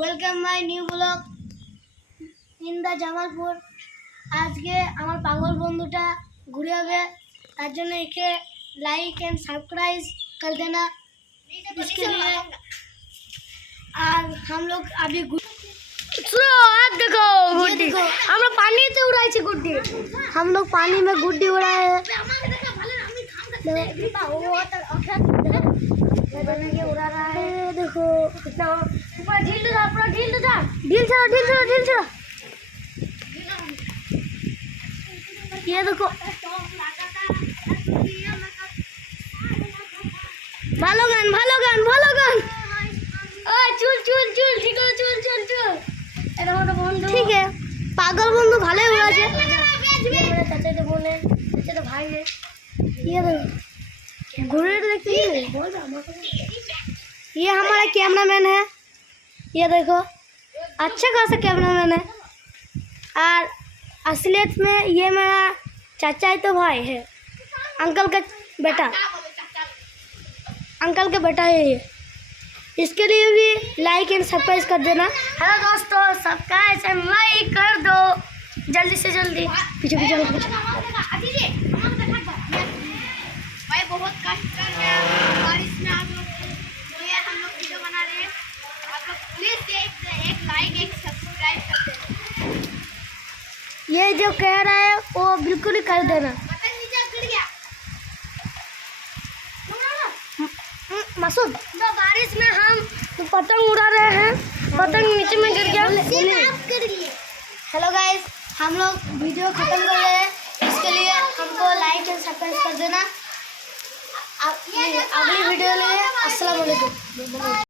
Welcome my new blog in the Jamalpur. আজকে আমার পাগল বন্ধুটা ঘুরে হবে, তার জন্য একে लाइक एंड सब्सक्राइब कर देना इसके लिए। और हम लोग अभी देखो गुड्डी, हम लोग पानी से उड़ाई थी गुड्डी, हम लोग पानी में गुड्डी उड़ाए हैं। उड़ा रहा है, देखो कितना ऊपर ढील था, पूरा ढील था, ढील चला ढील चला ढील चला। ये देखो ভালো গান ভালো গান ভালো গান। চুল চুল চুল ঠিক আছে, চুল চুল চুল। এটা আমার বন্ধু, ঠিক আছে, পাগল বন্ধু ভালোই উড়াছে। চাচা তো বলে, চাচা তো ভাই है। ये देखो घोड़े देखते हैं, ये हमारा कैमरामैन है। ये देखो अच्छा खासा कैमरामैन है। और असलियत में ये मेरा चाचा ही तो भाई है, अंकल का बेटा, अंकल के बेटा है ये। इसके लिए भी लाइक एंड सब्सक्राइब कर देना। हेलो दोस्तों, सब्सक्राइब एंड लाइक कर दो जल्दी से जल्दी। पीछे पीछे भाई बहुत कष्ट कर रहे हैं बारिश में, आप लोग तो ये हम लोग वीडियो बना रहे हैं। आप लोग प्लीज एक लाइक एक सब्सक्राइब कर देना। ये जो कह रहा है वो बिल्कुल ही कर देना। पतंग नीचे गिर गया मासूद, तो बारिश में हम पतंग उड़ा रहे हैं, पतंग नीचे में गिर गया। हेलो गाइस, हम लोग वीडियो ख़त्म कर रहे हैं, इसके लिए हमको लाइक एंड सब्सक्राइब कर देना। अगली वीडियो लिए अस्सलाम वालेकुम।